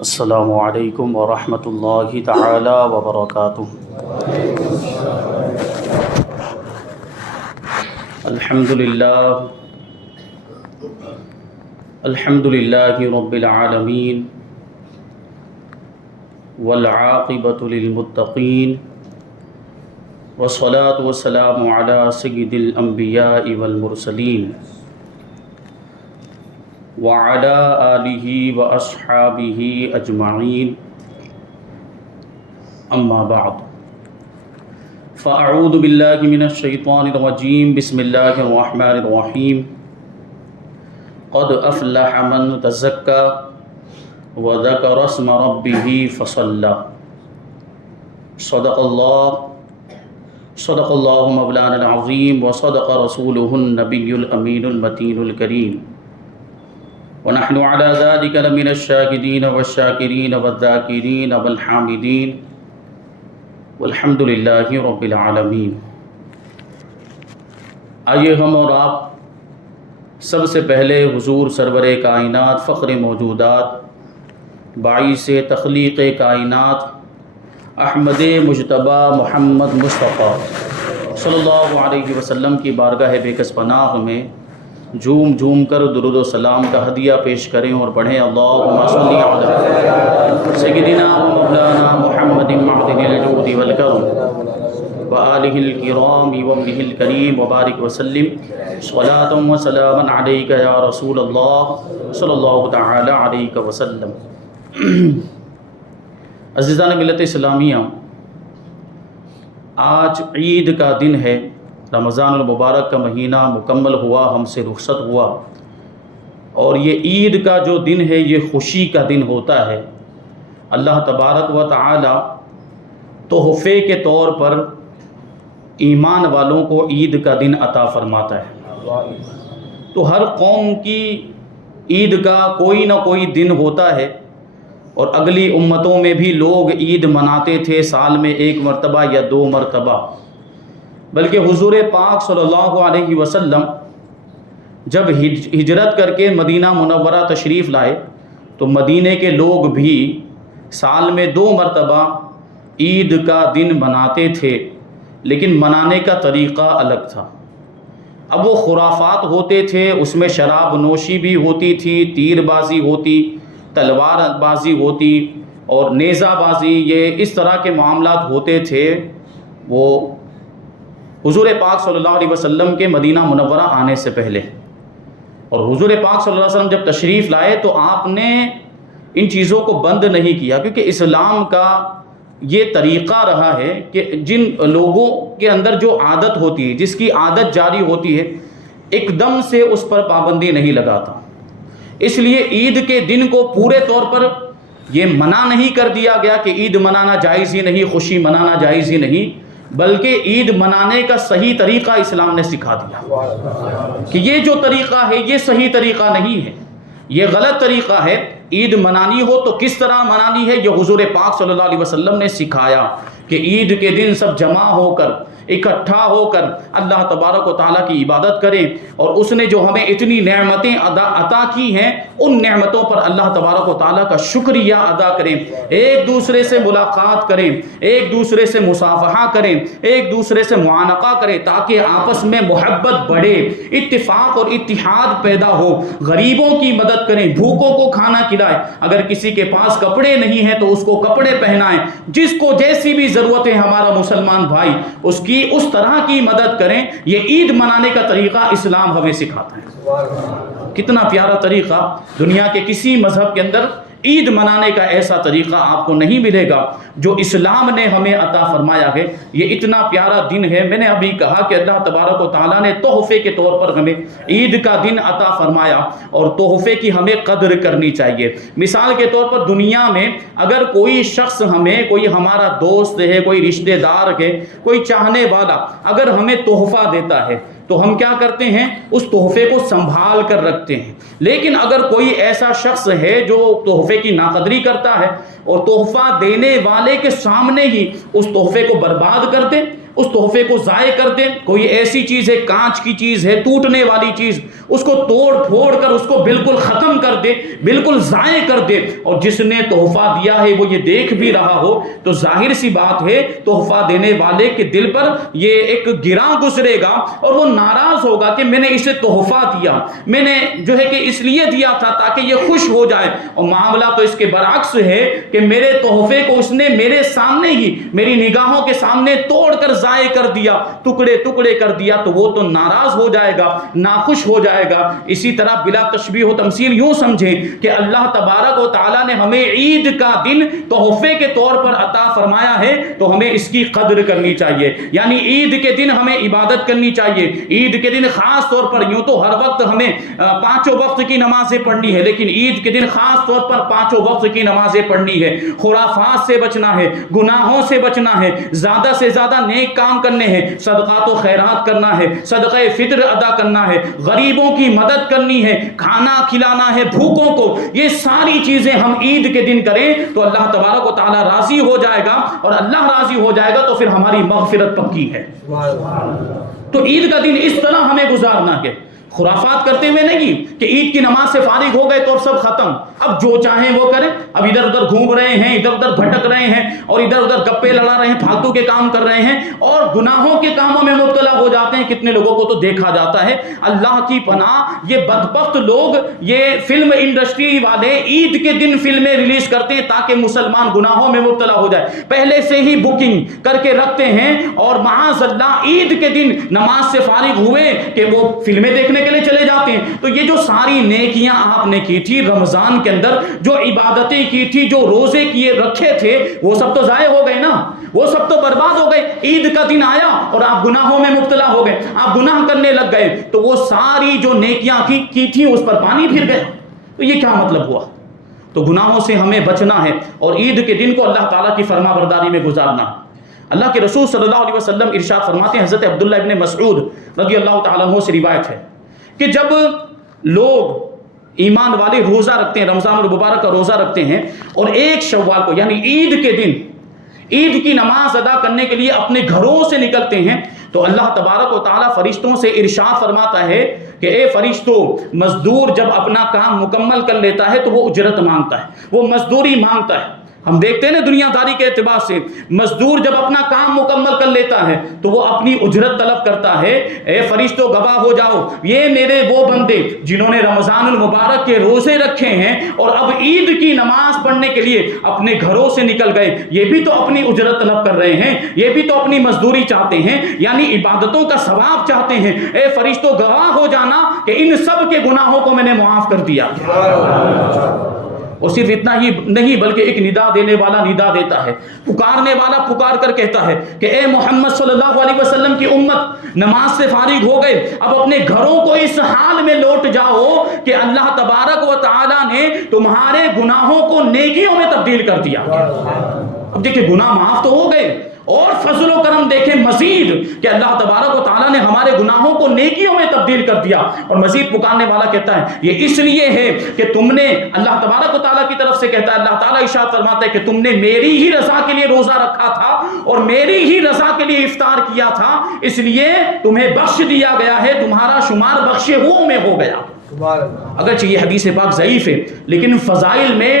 السلام علیکم ورحمۃ اللہ تعالی وبرکاتہ۔ الحمد للہ رب العالمین والعاقبۃ للمتقین والصلاة والسلام علی سید الانبیاء والمرسلین وعلى آلہ واصحابہ اجمعین، اما بعد فاعوذ باللہ من الشیطان الرجیم، بسم اللہ الرحمن الرحیم۔ قد افلح من تزکا وذکر اسم ربہ فصلی۔ صدق اللہ مولانا العظیم وصدق رسولہ النبی الامین المتین الکریم، ونحن على ذلك لمن الشاهدين والشاكرين والذاكرين والحامدين والحمد لله رب العالمین۔ آئیے ہم اور آپ سب سے پہلے حضور سرور کائنات، فخر موجودات، باعث تخلیق کائنات، احمد مجتبی محمد مصطفیٰ صلی اللہ علیہ وسلم کی بارگاہ بے کس پناہ میں جھوم جھوم کر درود و سلام کا ہدیہ پیش کریں اور پڑھیں اللہم صلی علی سیدنا مولانا محمد معدن الجود والکرم وآلہ الکرام وابنہ الکریم وبارک وسلم صلاۃ و سلاما علیک یا رسول اللہ صلی اللہ تعالی علیہ وسلم۔ عزیزان ملت اسلامیہ، آج عید کا دن ہے، رمضان المبارک کا مہینہ مکمل ہوا، ہم سے رخصت ہوا، اور یہ عید کا جو دن ہے یہ خوشی کا دن ہوتا ہے۔ اللہ تبارک و تعالی تحفے کے طور پر ایمان والوں کو عید کا دن عطا فرماتا ہے۔ تو ہر قوم کی عید کا کوئی نہ کوئی دن ہوتا ہے، اور اگلی امتوں میں بھی لوگ عید مناتے تھے سال میں ایک مرتبہ یا دو مرتبہ، بلکہ حضور پاک صلی اللہ علیہ وسلم جب ہجرت کر کے مدینہ منورہ تشریف لائے تو مدینے کے لوگ بھی سال میں دو مرتبہ عید کا دن مناتے تھے، لیکن منانے کا طریقہ الگ تھا۔ اب وہ خرافات ہوتے تھے، اس میں شراب نوشی بھی ہوتی تھی، تیر بازی ہوتی، تلوار بازی ہوتی اور نیزہ بازی، یہ اس طرح کے معاملات ہوتے تھے۔ وہ حضور پاک صلی اللہ علیہ وسلم کے مدینہ منورہ آنے سے پہلے، اور حضور پاک صلی اللہ علیہ وسلم جب تشریف لائے تو آپ نے ان چیزوں کو بند نہیں کیا، کیونکہ اسلام کا یہ طریقہ رہا ہے کہ جن لوگوں کے اندر جو عادت ہوتی ہے، جس کی عادت جاری ہوتی ہے، ایک دم سے اس پر پابندی نہیں لگاتا۔ اس لیے عید کے دن کو پورے طور پر یہ منع نہیں کر دیا گیا کہ عید منانا جائز ہی نہیں، خوشی منانا جائز ہی نہیں، بلکہ عید منانے کا صحیح طریقہ اسلام نے سکھا دیا کہ یہ جو طریقہ ہے یہ صحیح طریقہ نہیں ہے، یہ غلط طریقہ ہے۔ عید منانی ہو تو کس طرح منانی ہے، یہ حضور پاک صلی اللہ علیہ وسلم نے سکھایا کہ عید کے دن سب جمع ہو کر، اکٹھا ہو کر اللہ تبارک و تعالیٰ کی عبادت کریں، اور اس نے جو ہمیں اتنی نعمتیں عطا کی ہیں ان نعمتوں پر اللہ تبارک و تعالیٰ کا شکریہ ادا کریں، ایک دوسرے سے ملاقات کریں، ایک دوسرے سے مصافحہ کریں، ایک دوسرے سے معانقہ کریں، تاکہ آپس میں محبت بڑھے، اتفاق اور اتحاد پیدا ہو، غریبوں کی مدد کریں، بھوکوں کو کھانا کھلائیں، اگر کسی کے پاس کپڑے نہیں ہیں تو اس کو کپڑے پہنائیں، جس کو جیسی بھی ضرورت ہے ہمارا مسلمان بھائی اس کی اس طرح کی مدد کریں۔ یہ عید منانے کا طریقہ اسلام ہمیں سکھاتا ہے۔ کتنا پیارا طریقہ، دنیا کے کسی مذہب کے اندر عید منانے کا ایسا طریقہ آپ کو نہیں ملے گا جو اسلام نے ہمیں عطا فرمایا ہے۔ یہ اتنا پیارا دن ہے، میں نے ابھی کہا کہ اللہ تبارک و تعالیٰ نے تحفے کے طور پر ہمیں عید کا دن عطا فرمایا، اور تحفے کی ہمیں قدر کرنی چاہیے۔ مثال کے طور پر دنیا میں اگر کوئی شخص ہمیں، کوئی ہمارا دوست ہے، کوئی رشتہ دار ہے، کوئی چاہنے والا اگر ہمیں تحفہ دیتا ہے تو ہم کیا کرتے ہیں، اس تحفے کو سنبھال کر رکھتے ہیں۔ لیکن اگر کوئی ایسا شخص ہے جو تحفے کی ناقدری کرتا ہے اور تحفہ دینے والے کے سامنے ہی اس تحفے کو برباد کر دے، اس تحفے کو ضائع کر دے. کوئی ایسی چیز ہے، کانچ کی چیز ہے، ٹوٹنے والی چیز، اس کو توڑ پھوڑ کر اس کو بالکل ختم کر دے، بالکل ضائع کر دے، اور جس نے تحفہ دیا ہے وہ یہ دیکھ بھی رہا ہو، تو ظاہر سی بات ہے تحفہ دینے والے کے دل پر یہ ایک گراں گزرے گا اور وہ ناراض ہوگا کہ میں نے اسے تحفہ دیا، میں نے جو ہے کہ اس لیے دیا تھا تاکہ یہ خوش ہو جائے. اور معاملہ تو اس کے برعکس ہے کہ میرے تحفے کو اس نے میرے سامنے ہی، میری نگاہوں کے سامنے توڑ کر ضائع کر دیا، ٹکڑے ٹکڑے کر دیا، تو وہ تو ناراض ہو جائے گا، ناخوش ہو جائے گا. اسی طرح بلا تشبیہ و تمثیل یوں سمجھیں کہ اللہ تبارک و تعالیٰ نے ہمیں عید کا دن تحفے کے طور پر عطا فرمایا ہے، تو ہمیں اس کی قدر کرنی چاہیے. یعنی عید کے دن ہمیں عبادت کرنی چاہیے. عید کے دن خاص طور پر، یوں تو ہر وقت ہمیں پانچوں وقت کی نمازیں پڑھنی ہے، لیکن عید کے دن خاص طور پر پانچوں وقت کی نمازیں پڑھنی ہے. خرافات سے بچنا ہے، گناہوں سے بچنا ہے، زیادہ سے زیادہ نیک کام کرنے ہیں، صدقات و خیرات کرنا ہے، صدقہ فطر ادا کرنا ہے، غریبوں کی مدد کرنی ہے، کھانا کھلانا ہے بھوکوں کو. یہ ساری چیزیں ہم عید کے دن کریں تو اللہ تبارک و تعالیٰ راضی ہو جائے گا، اور اللہ راضی ہو جائے گا تو پھر ہماری مغفرت پکی ہے. تو عید کا دن اس طرح ہمیں گزارنا ہے، خرافات کرتے ہوئے نہیں کہ عید کی نماز سے فارغ ہو گئے تو اب سب ختم، اب جو چاہیں وہ کریں. اب ادھر ادھر گھوم رہے ہیں، ادھر ادھر بھٹک رہے ہیں، اور ادھر ادھر گپے لڑا رہے ہیں، پھالتو کے کام کر رہے ہیں، اور گناہوں کے کاموں میں مبتلا ہو جاتے ہیں. کتنے لوگوں کو تو دیکھا جاتا ہے، اللہ کی پناہ، یہ بدبخت لوگ، یہ فلم انڈسٹری والے عید کے دن فلمیں ریلیز کرتے ہیں تاکہ مسلمان گناہوں میں مبتلا ہو جائے. پہلے سے ہی بکنگ کر کے رکھتے ہیں، اور معاذ اللہ عید کے دن نماز سے فارغ ہوئے کہ وہ فلمیں دیکھنے کے لیے چلے جاتے ہیں. تو یہ جو ساری نیکیاں آپ نے کی تھی رمضان کے اندر، جو عبادتیں کی تھی، جو روزے کیے رکھے تھے، وہ سب تو ضائع ہو گئے نا، وہ سب تو برباد ہو گئے. عید کا دن آیا اور آپ گناہوں میں مبتلا ہو گئے، آپ گناہ کرنے لگ گئے، تو وہ ساری جو نیکیاں کی تھی اس پر پانی پھر گیا. تو یہ کیا مطلب ہوا؟ تو گناہوں سے ہمیں بچنا ہے، اور عید کے دن کو اللہ تعالیٰ کی فرما برداری میں گزارنا. اللہ کے رسول صلی اللہ علیہ وسلم ارشاد فرماتے ہیں، حضرت عبداللہ ابن مسعود رضی اللہ تعالیٰ عنہ سے روایت ہے کہ جب لوگ ایمان والے روزہ رکھتے ہیں، رمضان المبارک کا روزہ رکھتے ہیں، اور ایک شوال کو یعنی عید کے دن عید کی نماز ادا کرنے کے لیے اپنے گھروں سے نکلتے ہیں، تو اللہ تبارک و تعالیٰ فرشتوں سے ارشاد فرماتا ہے کہ اے فرشتوں، مزدور جب اپنا کام مکمل کر لیتا ہے تو وہ اجرت مانگتا ہے، وہ مزدوری مانگتا ہے. ہم دیکھتے ہیں نا دنیا داری کے اعتبار سے، مزدور جب اپنا کام مکمل کر لیتا ہے تو وہ اپنی اجرت طلب کرتا ہے. اے فرشتوں گواہ ہو جاؤ، یہ میرے وہ بندے جنہوں نے رمضان المبارک کے روزے رکھے ہیں اور اب عید کی نماز پڑھنے کے لیے اپنے گھروں سے نکل گئے، یہ بھی تو اپنی اجرت طلب کر رہے ہیں، یہ بھی تو اپنی مزدوری چاہتے ہیں، یعنی عبادتوں کا ثواب چاہتے ہیں. اے فرشتوں گواہ ہو جانا کہ ان سب کے گناہوں کو میں نے معاف کر دیا. اور صرف اتنا ہی نہیں بلکہ ایک ندا دینے والا ندا دیتا ہے، پکارنے والا پکار کر کہتا ہے کہ اے محمد صلی اللہ علیہ وسلم کی امت، نماز سے فارغ ہو گئے، اب اپنے گھروں کو اس حال میں لوٹ جاؤ کہ اللہ تبارک و تعالیٰ نے تمہارے گناہوں کو نیکیوں میں تبدیل کر دیا. اب دیکھیں گناہ معاف تو ہو گئے، اور فضل و کرم دیکھیں مزید کہ اللہ تبارک و تعالیٰ نے ہمارے گناہوں کو نیکیوں میں تبدیل کر دیا. اور مزید پکارنے والا کہتا ہے یہ اس لیے ہے کہ تم نے، اللہ تبارک و تعالیٰ کی طرف سے کہتا ہے، اللہ تعالیٰ ارشاد فرماتا ہے کہ تم نے میری ہی رضا کے لیے روزہ رکھا تھا اور میری ہی رضا کے لیے افطار کیا تھا، اس لیے تمہیں بخش دیا گیا ہے، تمہارا شمار بخشے ہوئوں میں ہو گیا. اگرچہ یہ حدیث پاک ضعیف ہے، لیکن فضائل میں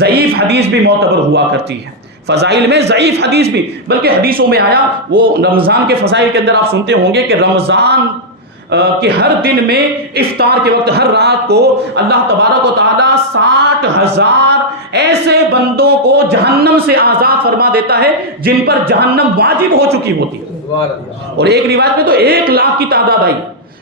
ضعیف حدیث بھی معتبر ہوا کرتی ہے. فضائل میں ضعیف حدیث بھی، بلکہ حدیثوں میں آیا، وہ رمضان کے فضائل کے اندر آپ سنتے ہوں گے کہ رمضان کہ ہر دن میں افطار کے وقت ہر رات کو اللہ تبارک و تعالیٰ 60,000 ایسے بندوں کو جہنم سے آزاد فرما دیتا ہے جن پر جہنم واجب ہو چکی ہوتی ہے. اور ایک روایت میں تو 1,00,000 کی تعداد آئی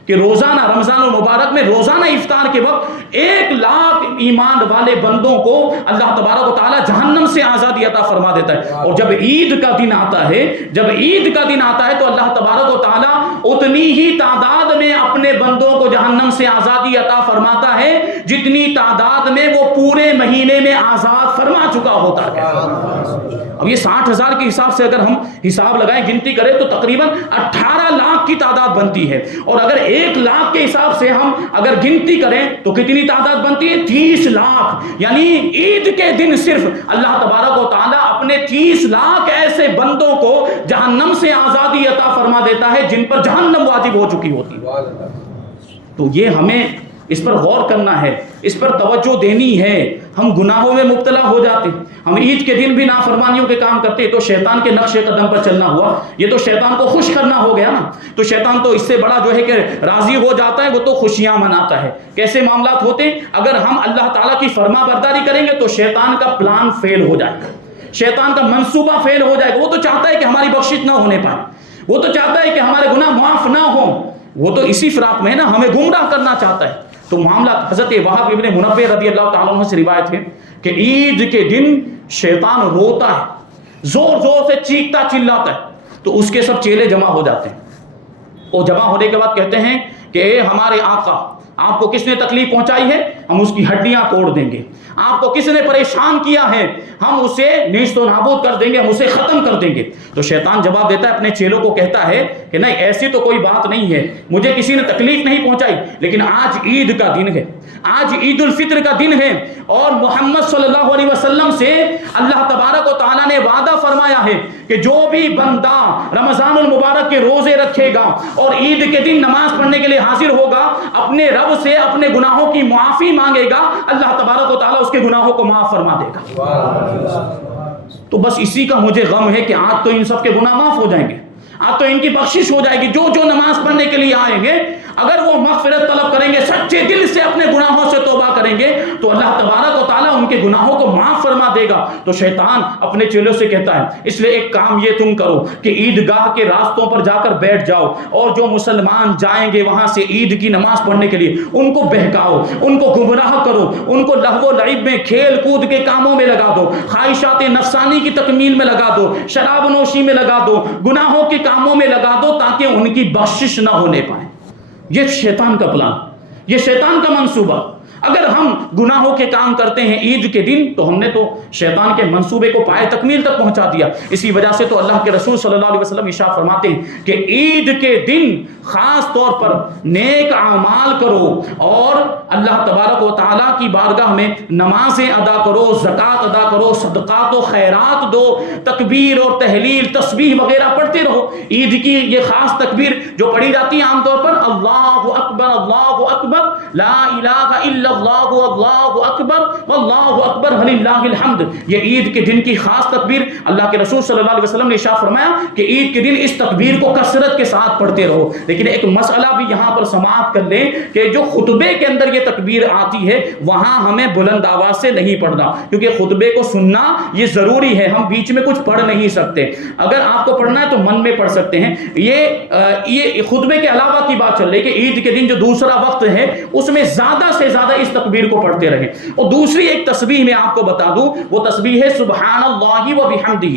کہ روزانہ رمضان المبارک میں روزانہ افطار کے وقت 1,00,000 ایمان والے بندوں کو اللہ تبارک و تعالیٰ جہنم سے آزادی عطا فرما دیتا ہے. اور جب عید کا دن آتا ہے، جب عید کا دن آتا ہے تو اللہ تبارک و تعالیٰ اتنی ہی تعداد تعداد میں اپنے بندوں کو جہنم سے آزادی عطا فرماتا ہے جتنی تعداد میں وہ پورے مہینے میں آزاد فرما چکا ہوتا ہے۔ اب یہ 60,000 کے حساب سے اگر ہم حساب لگائیں، گنتی کریں تو تقریباً 18 لاکھ کی تعداد بنتی ہے، اور اگر 1 لاکھ کے حساب سے ہم اگر گنتی کریں تو کتنی تعداد بنتی ہے؟ 30 لاکھ۔ یعنی عید کے دن صرف اللہ تبارک و تعالیٰ اپنے 30 لاکھ ایسے بندوں کو جہنم سے آزادی عطا فرما دیتا ہے جن پر جہنم واجب ہو چکی ہوتی ہے۔ تو یہ ہمیں اس پر غور کرنا ہے، اس پر توجہ دینی ہے۔ ہم گناہوں میں مبتلا ہو جاتے ہیں، ہم عید کے دن بھی نافرمانیوں کے کام کرتے ہیں، تو شیطان کے نقش قدم پر چلنا ہوا، یہ تو شیطان کو خوش کرنا ہو گیا نا۔ تو شیطان تو اس سے بڑا جو ہے کہ راضی ہو جاتا ہے، وہ تو خوشیاں مناتا ہے۔ کیسے معاملات ہوتے ہیں؟ اگر ہم اللہ تعالیٰ کی فرما برداری کریں گے تو شیطان کا پلان فیل ہو جائے گا، شیطان کا منصوبہ فیل ہو جائے گا۔ وہ تو چاہتا ہے کہ ہماری بخشش نہ ہونے پائے، وہ تو چاہتا ہے کہ ہمارے گناہ معاف نہ ہوں، وہ تو اسی فراق میں نا ہمیں گمراہ کرنا چاہتا ہے۔ تو معاملہ حضرت وہب ابن منبہ رضی اللہ تعالیٰ عنہ سے روایت ہے کہ عید کے دن شیطان روتا ہے، زور زور سے چیختا چلاتا ہے، تو اس کے سب چیلے جمع ہو جاتے ہیں۔ وہ جمع ہونے کے بعد کہتے ہیں کہ اے ہمارے آقا، آپ کو کس نے تکلیف پہنچائی ہے؟ ہم اس کی ہڈیاں توڑ دیں گے۔ آپ کو کس نے پریشان کیا ہے؟ ہم اسے نیست و نابود کر دیں گے، ہم اسے ختم کر دیں گے۔ تو شیطان جواب دیتا ہے، اپنے چیلوں کو کہتا ہے کہ نہیں، ایسی تو کوئی بات نہیں ہے، مجھے کسی نے تکلیف نہیں پہنچائی، لیکن آج عید کا دن ہے، آج عید الفطر کا دن ہے، اور محمد صلی اللہ علیہ وسلم سے اللہ تبارک و تعالیٰ نے وعدہ فرمایا ہے کہ جو بھی بندہ رمضان المبارک کے روزے رکھے گا اور عید کے دن نماز پڑھنے کے لیے حاضر ہوگا، اپنے رب سے اپنے گناہوں کی معافی مانگے گا، اللہ تبارک و تعالیٰ اس کے گناہوں کو معاف فرما دے گا۔ تو بس اسی کا مجھے غم ہے کہ آج تو ان سب کے گناہ معاف ہو جائیں گے، آج تو ان کی بخشش ہو جائے گی۔ جو جو نماز پڑھنے کے لیے آئیں گے، اگر وہ مغفرت طلب کریں گے، سچے دل سے اپنے گناہوں سے توبہ کریں گے، تو اللہ تبارک و تعالیٰ ان کے گناہوں کو معاف فرما دے گا۔ تو شیطان اپنے چیلوں سے کہتا ہے، اس لیے ایک کام یہ تم کرو کہ عیدگاہ کے راستوں پر جا کر بیٹھ جاؤ، اور جو مسلمان جائیں گے وہاں سے عید کی نماز پڑھنے کے لیے، ان کو بہکاؤ، ان کو گمراہ کرو، ان کو لہو و لعب میں، کھیل کود کے کاموں میں لگا دو، خواہشات نفسانی کی تکمیل میں لگا دو، شراب نوشی میں لگا دو، گناہوں کے کاموں میں لگا دو، تاکہ ان کی بخشش نہ ہونے پائے۔ یہ شیطان کا پلان، یہ شیطان کا منصوبہ۔ اگر ہم گناہوں کے کام کرتے ہیں عید کے دن، تو ہم نے تو شیطان کے منصوبے کو پائے تکمیل تک پہنچا دیا۔ اسی وجہ سے تو اللہ کے رسول صلی اللہ علیہ وسلم ارشاد فرماتے ہیں کہ عید کے دن خاص طور پر نیک اعمال کرو، اور اللہ تبارک و تعالیٰ کی بارگاہ میں نمازیں ادا کرو، زکوٰۃ ادا کرو، صدقات و خیرات دو، تکبیر اور تحلیل تسبیح وغیرہ پڑھتے رہو۔ عید کی یہ خاص تکبیر جو پڑھی جاتی ہے عام طور پر، اللہ اکبر اللہ اکبر، لا الہ الا اللہ اللہ اکبر واللہ اکبر وللہ الحمد، یہ عید کے دن کی خاص تکبیر۔ اللہ کے رسول صلی اللہ علیہ وسلم نے ارشاد فرمایا کہ عید کے دن اس تکبیر کو کثرت کے ساتھ پڑھتے رہو۔ لیکن ایک مسئلہ بھی یہاں پر سماعت کر لیں کہ جو خطبے کے اندر یہ تکبیر آتی ہے، وہاں ہمیں بلند آواز سے نہیں پڑھنا، کیونکہ خطبے کو سننا یہ ضروری ہے، ہم بیچ میں کچھ پڑھ نہیں سکتے۔ اگر آپ کو پڑھنا ہے تو من میں پڑھ سکتے ہیں۔ یہ خطبے کے علاوہ کی بات چل رہی ہے کہ عید کے دن جو دوسرا وقت ہے اس میں زیادہ سے زیادہ اس تکبیر کو پڑھتے رہیں۔ اور دوسری ایک تسبیح میں آپ کو بتا دوں، وہ تسبیح ہے سبحان اللہ و بحمدہ۔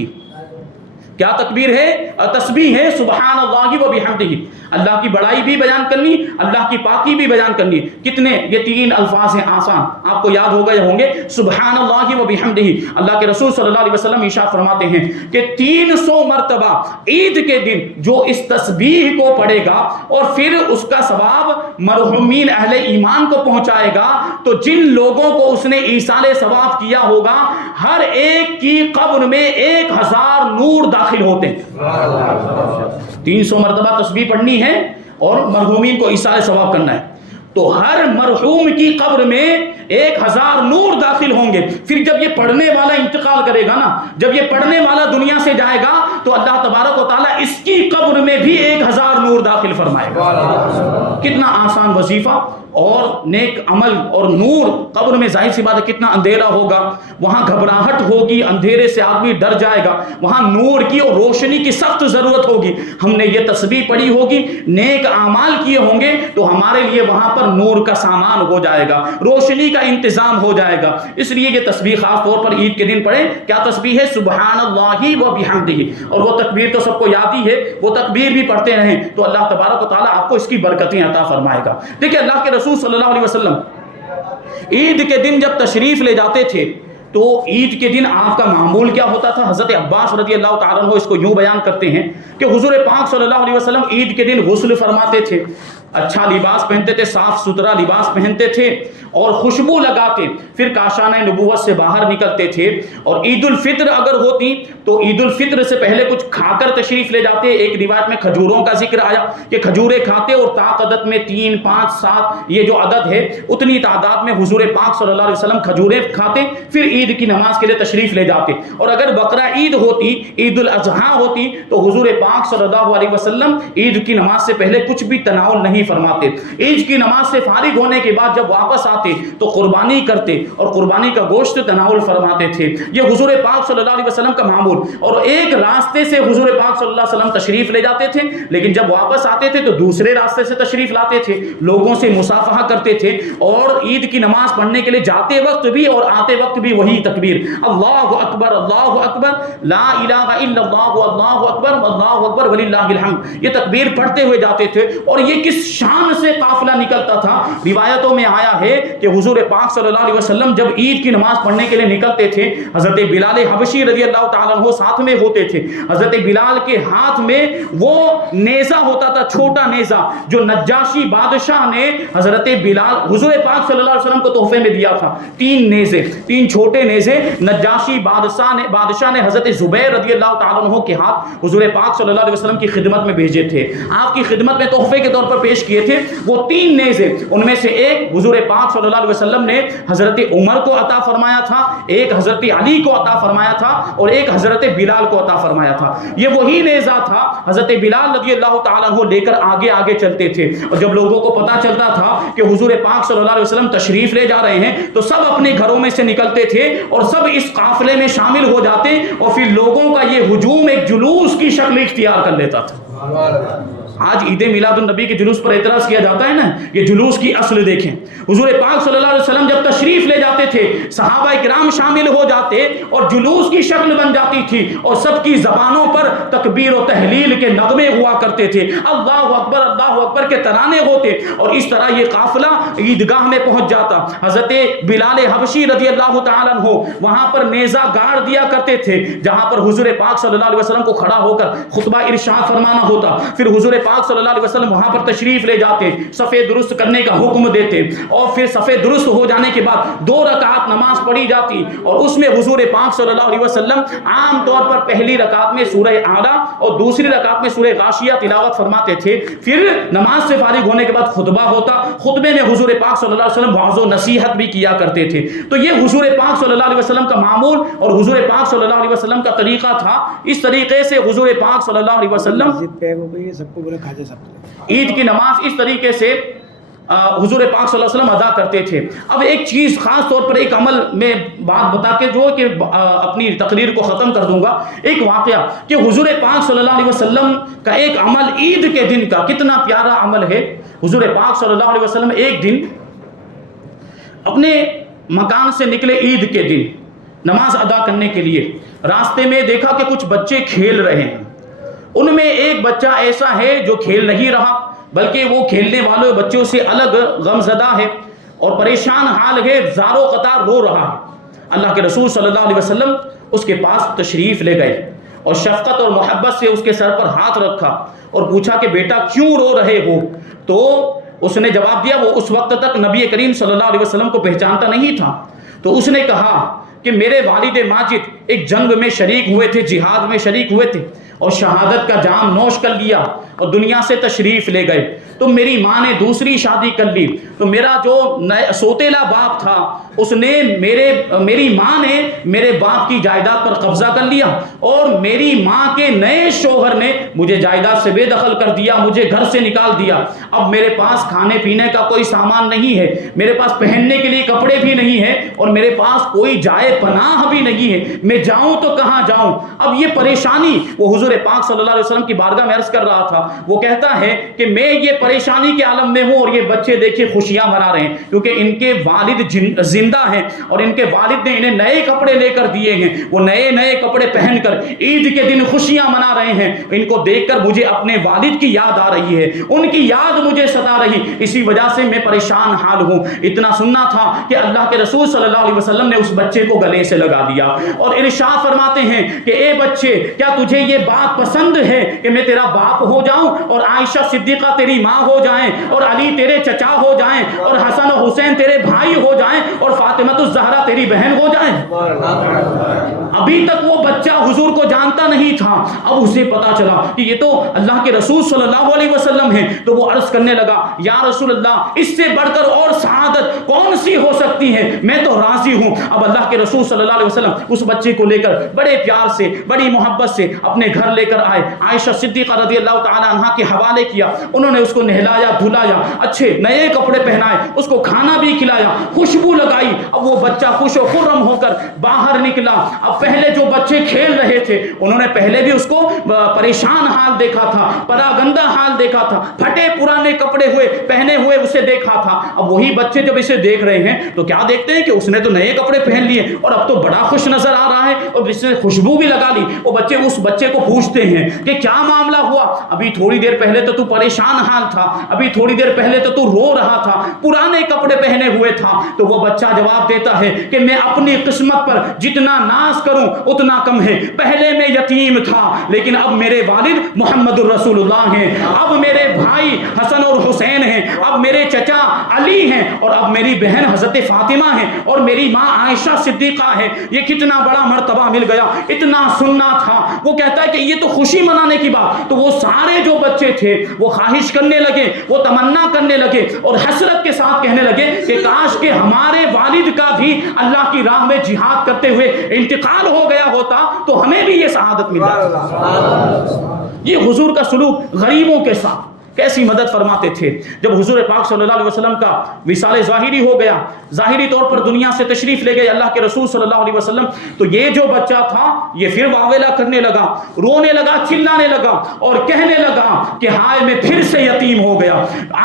کیا تکبیر ہے؟ تسبیح ہے سبحان اللہ و بحمدہ، اللہ کی بڑائی بھی بیان کرنی، اللہ کی پاکی بھی بیان کرنی۔ کتنے؟ یہ 3 الفاظ ہیں آسان، آپ کو یاد ہوگا یا ہوں گے، سبحان اللہ و بحمدہ۔ اللہ کے رسول صلی اللہ علیہ وسلم ارشاد فرماتے ہیں کہ 300 مرتبہ عید کے دن جو اس تسبیح کو پڑھے گا اور پھر اس کا ثواب مرحومین اہل ایمان کو پہنچائے گا، تو جن لوگوں کو اس نے ایصال ثواب کیا ہوگا، ہر ایک کی قبر میں 1000 نور داخل ہوتے ہیں۔ 300 مرتبہ تسبیح پڑھنی ہے اور مرحومین کو ایصال ثواب کرنا ہے، تو ہر مرحوم کی قبر میں 1000 نور داخل ہوں گے۔ پھر جب یہ پڑھنے والا انتقال کرے گا نا، جب یہ پڑھنے والا دنیا سے جائے گا، تو اللہ تبارک و تعالیٰ اس کی قبر میں بھی 1000 نور داخل فرمائے گا۔ کتنا آسان وظیفہ اور نیک عمل اور نور. قبر میں ظاہر سی بات ہے کتنا اندھیرا ہوگا, وہاں گھبراہٹ ہوگی, اندھیرے سے آدمی ڈر جائے گا, وہاں نور کی اور روشنی کی سخت ضرورت ہوگی. ہم نے یہ تسبیح پڑھی ہوگی, نیک اعمال کیے ہوں گے تو ہمارے لیے وہاں پر نور کا سامان ہو جائے گا, روشنی کا انتظام ہو جائے گا. اس لیے یہ تسبیح خاص طور پر عید کے دن پڑھیں. کیا تسبیح ہے؟ سبحان اللہ و بحمدہ. اور وہ تکبیر تو سب کو یاد ہی ہے, وہ تکبیر بھی پڑھتے رہیں تو اللہ تبارک و تعالیٰ آپ کو اس کی برکتیں عطا فرمائے گا. دیکھیں اللہ کے رسول صلی اللہ علیہ وسلم عید کے دن جب تشریف لے جاتے تھے تو عید کے دن آپ کا معمول کیا ہوتا تھا؟ حضرت عباس رضی اللہ تعالیٰ عنہ اس کو یوں بیان کرتے ہیں کہ حضور پاک صلی اللہ علیہ وسلم عید کے دن غسل فرماتے تھے, اچھا لباس پہنتے تھے, صاف ستھرا لباس پہنتے تھے اور خوشبو لگاتے, پھر کاشانہ نبوت سے باہر نکلتے تھے. اور عید الفطر اگر ہوتی تو عید الفطر سے پہلے کچھ کھا کر تشریف لے جاتے. ایک روایت میں کھجوروں کا ذکر آیا کہ کھجوریں کھاتے اور طاق عدد میں 3 5 7 یہ جو عدد ہے اتنی تعداد میں حضور پاک صلی اللہ علیہ وسلم کھجوریں کھاتے, پھر عید کی نماز کے لیے تشریف لے جاتے. اور اگر بقرہ عید ہوتی, عید الاضحیٰ ہوتی تو حضور پاک صلی اللہ علیہ وسلم عید کی نماز سے پہلے کچھ بھی تناول نہیں فرماتے. عید کی نماز سے فارغ ہونے کے بعد جب واپس آتے تو قربانی کرتے اور قربانی کا گوشت تناول فرماتے تھے. یہ حضور پاک صلی اللہ علیہ وسلم کا معمول. اور ایک راستے سے حضور پاک صلی اللہ علیہ وسلم تشریف لے جاتے تھے, لیکن جب واپس آتے تھے تو دوسرے راستے سے تشریف لاتے تھے, لوگوں سے مصافحہ کرتے تھے. اور عید کی نماز پڑھنے کے لیے جاتے وقت بھی اور آتے وقت بھی وہی تکبیر, اللہ اکبر اللہ اکبر لا الہ الا اللہ اللہ اکبر وللہ الحمد, یہ تکبیر پڑھتے ہوئے جاتے تھے. اور یہ کس شان سے قافلہ نکلتا تھا. روایتوں میں آیا ہے کہ حضور پاک صلی اللہ علیہ وسلم جب عید کی نماز پڑھنے کے لیے نکلتے تھے, حضرت بلال حبشی رضی اللہ تعالیٰ عنہ ساتھ میں ہوتے تھے. حضرت بلال کے ہاتھ میں وہ نیزہ ہوتا تھا, چھوٹا نیزہ, جو نجاشی بادشاہ نے حضرت بلال حضور پاک صلی اللہ علیہ وسلم کو تحفے میں دیا تھا. 3 نیزے, 3 چھوٹے نیزے نجاشی بادشاہ نے حضرت زبیر رضی اللہ تعالیٰ عنہ کے ہاتھ حضور پاک صلی اللہ علیہ وسلم کی خدمت میں بھیجے تھے, آپ کی خدمت میں تحفے کے طور پر پیش کیے تھے. وہ 3 نیزے, ان میں سے ایک حضور پاک صلی اللہ علیہ وسلم نے حضرت عمر کو عطا فرمایا تھا, ایک حضرت علی کو عطا فرمایا تھا اور ایک حضرت بلال کو عطا فرمایا تھا. یہ وہی نیزہ تھا. حضرت بلال رضی اللہ تعالیٰ عنہ لے کر آگے آگے چلتے تھے, اور جب لوگوں کو پتا چلتا تھا کہ حضور پاک صلی اللہ علیہ وسلم تشریف لے جا رہے ہیں تو سب اپنے گھروں میں سے نکلتے تھے اور سب اس قافلے میں شامل ہو جاتے, اور پھر لوگوں کا یہ ہجوم ایک جلوس کی شکل اختیار کر لیتا تھا. آج عید میلاد النبی کے جلوس پر اعتراض کیا جاتا ہے نا, یہ جلوس کی اصل دیکھیں. حضور پاک صلی اللہ علیہ وسلم جب تشریف لے جاتے تھے صحابہ کرام شامل ہو جاتے اور جلوس کی شکل بن جاتی تھی, اور سب کی زبانوں پر تکبیر و تحلیل کے نغمے ہوا کرتے تھے, اللہ اکبر کے ترانے ہوتے, اور اس طرح یہ قافلہ عیدگاہ میں پہنچ جاتا. حضرت بلال حبشی رضی اللہ تعالیٰ عنہ وہاں پر نیزہ گاڑ دیا کرتے تھے جہاں پر حضور پاک صلی اللہ علیہ وسلم کو کھڑا ہو کر خطبہ ارشاد فرمانا ہوتا. پھر حضور پاک صلی اللہ علیہ وسلم وہاں پر تشریف لے جاتے, صفے درست کرنے کا حکم دیتے, اور پھر صفے درست ہو جانے کے بعد 2 رکعت نماز پڑھی جاتی, اور اس میں حضور پاک صلی اللہ علیہ وسلم عام طور پر پہلی رکعت میں سورہ اعلیٰ اور دوسری رکعت میں سورہ غاشیہ تلاوت فرماتے تھے. پھر نماز سے فارغ ہونے کے بعد خطبہ ہوتا, خطبے میں حضور پاک صلی اللہ علیہ وسلم وعظ و نصیحت بھی کیا کرتے تھے. تو یہ حضور پاک صلی اللہ علیہ وسلم کا معمول اور حضور پاک صلی اللہ علیہ وسلم کا طریقہ تھا. اس طریقے سے حضور پاک صلی اللہ علیہ وسلم عید کی نماز اس طریقے سے حضور پاک صلی اللہ علیہ وسلم ادا کرتے تھے. اب ایک چیز خاص طور پر ایک عمل میں بات بتا کے جو کہ اپنی تقریر کو ختم کر دوں گا, ایک واقعہ کہ حضور پاک صلی اللہ علیہ وسلم کا ایک عمل عید کے دن کا کتنا پیارا عمل ہے. حضور پاک صلی اللہ علیہ وسلم ایک دن اپنے مکان سے نکلے عید کے دن نماز ادا کرنے کے لیے. راستے میں دیکھا کہ کچھ بچے کھیل رہے ہیں, ان میں ایک بچہ ایسا ہے جو کھیل نہیں رہا بلکہ وہ کھیلنے والوں بچوں سے الگ غمزدہ ہے اور پریشان حال ہے, زارو قطار رو رہا ہے. اللہ کے رسول صلی اللہ علیہ وسلم اس کے پاس تشریف لے گئے اور شفقت اور محبت سے اس کے سر پر ہاتھ رکھا اور پوچھا کہ بیٹا کیوں رو رہے ہو؟ تو اس نے جواب دیا وہ اس وقت تک نبی کریم صلی اللہ علیہ وسلم کو پہچانتا نہیں تھا. تو اس نے کہا کہ میرے والد ماجد ایک جنگ میں شریک ہوئے تھے, جہاد میں شریک ہوئے تھے اور شہادت کا جام نوش کر لیا, اور دنیا سے تشریف لے گئے تو میری ماں نے دوسری شادی کر لی، تو میرا جو سوتیلا باپ تھا اس نے میری ماں نے میرے باپ کی جائیداد پر قبضہ کر لیا، اور میری ماں کے نئے شوہر نے مجھے جائیداد سے بے دخل کر دیا، مجھے گھر سے نکال دیا۔ اب میرے پاس کھانے پینے کا کوئی سامان نہیں ہے، میرے پاس پہننے کے لیے کپڑے بھی نہیں ہے، اور میرے پاس کوئی جائے پناہ بھی نہیں ہے، میں جاؤں تو کہاں جاؤں؟ اب یہ پریشانی وہ حضور پاک صلی اللہ علیہ وسلم کی بارگاہ میں عرض کر رہا تھا۔ وہ کہتا ہے کہ میں یہ پریشانی کے عالم میں ہوں، اور یہ بچے دیکھیں خوشیاں منا رہے ہیں کیونکہ ان کے والد زندہ ہیں، اور ان کے والد نے انہیں نئے کپڑے لے کر دیے ہیں، وہ نئے کپڑے پہن کر عید کے دن خوشیاں منا رہے ہیں۔ ان کو دیکھ کر مجھے اپنے والد کی یاد آ رہی ہے، ان کی یاد مجھے ستا رہی، اسی وجہ سے میں پریشان حال ہوں۔ اتنا سننا تھا کہ اللہ کے رسول صلی اللہ علیہ وسلم نے اس بچے کو گلے سے لگا دیا اور ارشاد فرماتے ہیں کہ اے بچے، کیا تجھے یہ بات پسند ہے کہ میں تیرا باپ ہو جاؤں، اور عائشہ صدیقہ تیری ماں ہو جائیں، اور علی تیرے چچا ہو جائیں، اور حسن و حسین تیرے بھائی ہو جائیں، اور فاطمہ الزہرا تیری بہن ہو جائیں؟ ابھی تک وہ بچہ حضور کو جانتا نہیں تھا، اب اسے پتا چلا کہ یہ تو اللہ کے رسول صلی اللہ علیہ وسلم ہیں، تو وہ عرض کرنے لگا یا رسول اللہ، اس سے بڑھ کر اور سعادت کون سی ہو سکتی ہے، میں تو راضی ہوں۔ اب اللہ کے رسول صلی اللہ علیہ وسلم اس بچے کو لے کر بڑے پیار سے بڑی محبت سے اپنے گھر لے کر آئے، عائشہ صدیقہ رضی اللہ تعالی عنہا کے حوالے کیا، انہوں نے اس کو نہلایا دھلایا، اچھے نئے کپڑے پہنائے، اس کو کھانا بھی کھلایا، خوشبو لگائی۔ اب وہ بچہ خوش و خرم ہو کر باہر نکلا۔ اب پہلے جو بچے کھیل رہے تھے انہوں نے پہلے بھی اس کو پریشان حال دیکھا تھا، پراگندہ حال دیکھا تھا، پھٹے پرانے کپڑے پہنے ہوئے اسے دیکھا تھا۔ اب وہی بچے جب اسے دیکھ رہے ہیں تو کیا دیکھتے ہیں کہ اس نے تو نئے کپڑے پہن لیے اور اب تو بڑا خوش نظر آ رہا ہے، اور اس نے خوشبو بھی لگا لی۔ وہ بچے اس بچے کو پوچھتے ہیں کہ کیا معاملہ ہوا، ابھی تھوڑی دیر پہلے تو پریشان حال تھا، ابھی تھوڑی دیر پہلے تو رو رہا تھا، پرانے کپڑے پہنے ہوئے تھا۔ تو وہ بچہ جواب دیتا ہے کہ میں اپنی قسمت پر جتنا ناز کروں اتنا کم ہے، پہلے میں یتیم تھا لیکن اب میرے والد محمد الرسول اللہ ہیں، اب میرے بھائی حسن اور حسین ہیں، اب میرے چچا علی ہیں، اور اب میری بہن حضرت فاطمہ ہیں، اور میری ماں عائشہ صدیقہ ہے۔ یہ کتنا بڑا مرتبہ مل گیا، اتنا سننا تھا۔ وہ کہتا ہے کہ یہ تو خوشی منانے کی بات۔ تو وہ سارے جو بچے تھے وہ خواہش کرنے لگے، وہ تمنا کرنے لگے، اور حسرت کے ساتھ کہنے لگے کہ کاش کہ ہمارے والد کا بھی اللہ کی راہ میں جہاد کرتے ہوئے انتقال ہو گیا ہوتا تو ہمیں بھی یہ سعادت مل جاتی۔ یہ حضور کا سلوک غریبوں کے ساتھ کیسی مدد فرماتے تھے۔ جب حضور پاک صلی اللہ علیہ وسلم کا وصال ظاہری ہو گیا، ظاہری طور پر دنیا سے تشریف لے گئے اللہ کے رسول صلی اللہ علیہ وسلم، تو یہ جو بچہ تھا یہ پھر واویلا کرنے لگا، رونے لگا، چلانے لگا، اور کہنے لگا کہ ہائے میں پھر سے یتیم ہو گیا،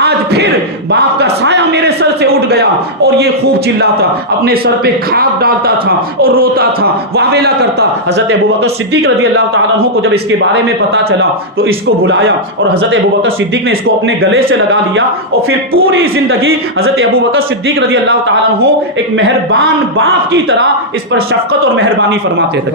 آج پھر باپ کا سایہ میرے سر سے اٹھ گیا۔ اور یہ خوب چلاتا، اپنے سر پہ کھاک ڈالتا تھا اور روتا تھا، واویلا کرتا۔ حضرت ابوبکر صدیق رضی اللہ تعالیٰ عنہ کو جب اس کے بارے میں پتا چلا تو اس کو بلایا، اور حضرت ابوبکر صدیق نے اس کو اپنے گلے سے لگا لیا، اور پھر پوری زندگی حضرت ابوبکر صدیق رضی اللہ تعالیٰ عنہ ایک مہربان باپ کی طرح اس پر شفقت اور مہربانی فرماتے تھے۔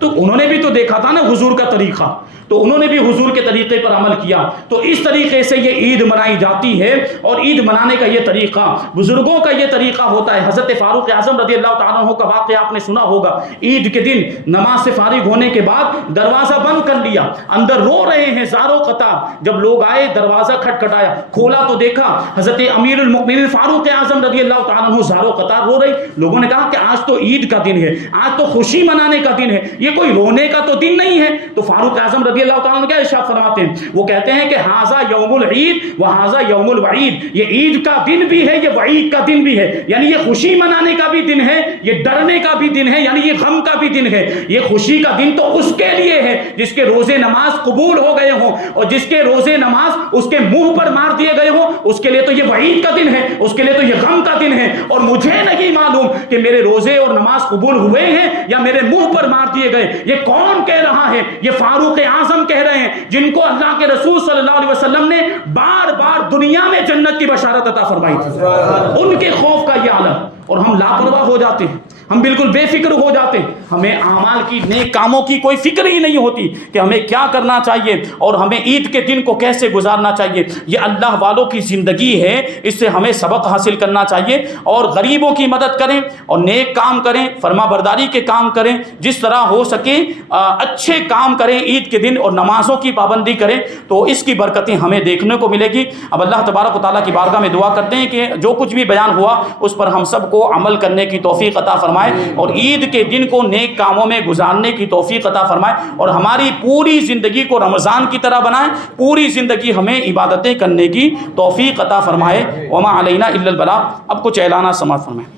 تو انہوں نے بھی تو دیکھا تھا نا حضور کا طریقہ، تو انہوں نے بھی حضور کے طریقے پر عمل کیا۔ تو اس طریقے سے یہ عید منائی جاتی ہے، اور عید منانے کا یہ طریقہ بزرگوں کا یہ طریقہ ہوتا ہے۔ حضرت فاروق اعظم رضی اللہ تعالیٰ عنہ کا واقعہ آپ نے سنا ہوگا، عید کے دن نماز سے فارغ ہونے کے بعد دروازہ بند کر لیا، اندر رو رہے ہیں زاروں قطار۔ جب لوگ آئے دروازہ کھٹکھٹایا، کھولا تو دیکھا حضرت امیر المؤمنین فاروق اعظم رضی اللہ تعالیٰ عنہ زاروں قطار رو رہی۔ لوگوں نے کہا کہ آج تو عید کا دن ہے، آج تو خوشی منانے کا دن ہے، یہ کوئی رونے کا تو دن نہیں ہے۔ تو فاروق اعظم رضی اللہ تعالیٰ عنہ کیا ارشاد فرماتے ہیں، وہ کہتے ہیں کہ ھذا یوم العید و ھذا یوم الوعید، یہ عید کا دن بھی ہے، یہ وعید کا دن بھی ہے، یعنی یہ خوشی منانے کا بھی دن ہے، یہ ڈرنے کا بھی دن ہے، یعنی یہ غم کا بھی دن ہے۔ یہ خوشی کا دن تو اس کے لیے ہے جس کے روزے نماز قبول ہو گئے ہوں، اور جس کے روزے نماز اس کے منہ پر مار دیے گئے ہوں، اس کے لیے تو یہ وعید کا دن ہے، اس کے لیے تو یہ غم کا دن ہے۔ اور مجھے نہیں معلوم کہ میرے روزے اور نماز قبول ہوئے ہیں یا میرے منہ پر مار دیے گئے۔ یہ کون کہہ رہا ہے؟ یہ فاروق اعظم کہہ رہے ہیں، جن کو اللہ کے رسول صلی اللہ علیہ وسلم نے بار بار دنیا میں جنت کی بشارت عطا فرمائی تھی۔ ان کے خوف کا یہ عالم، اور ہم لاپرواہ ہو جاتے ہیں، ہم بالکل بے فکر ہو جاتے ہیں، ہمیں اعمال کی نیک کاموں کی کوئی فکر ہی نہیں ہوتی کہ ہمیں کیا کرنا چاہیے اور ہمیں عید کے دن کو کیسے گزارنا چاہیے۔ یہ اللہ والوں کی زندگی ہے، اس سے ہمیں سبق حاصل کرنا چاہیے اور غریبوں کی مدد کریں اور نیک کام کریں، فرما برداری کے کام کریں، جس طرح ہو سکے اچھے کام کریں عید کے دن اور نمازوں کی پابندی کریں تو اس کی برکتیں ہمیں دیکھنے کو ملے گی۔ اب اللہ تبارک و تعالیٰ کی بارگاہ میں دعا کرتے ہیں کہ جو کچھ بھی بیان ہوا اس پر ہم سب کو عمل کرنے کی توفیق عطا فرمائے اور عید کے دن کو نیک کاموں میں گزارنے کی توفیق عطا فرمائے اور ہماری پوری زندگی کو رمضان کی طرح بنائے، پوری زندگی ہمیں عبادتیں کرنے کی توفیق عطا فرمائے۔ وما علینا الا البلاغ۔ اب کچھ اعلانات سماعت فرمائیں۔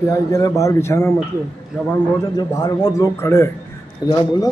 پیائی کہہ رہے باہر بچھانا مت، زبان بہت ہے، جو باہر بہت لوگ کھڑے ہیں، ذرا بولو۔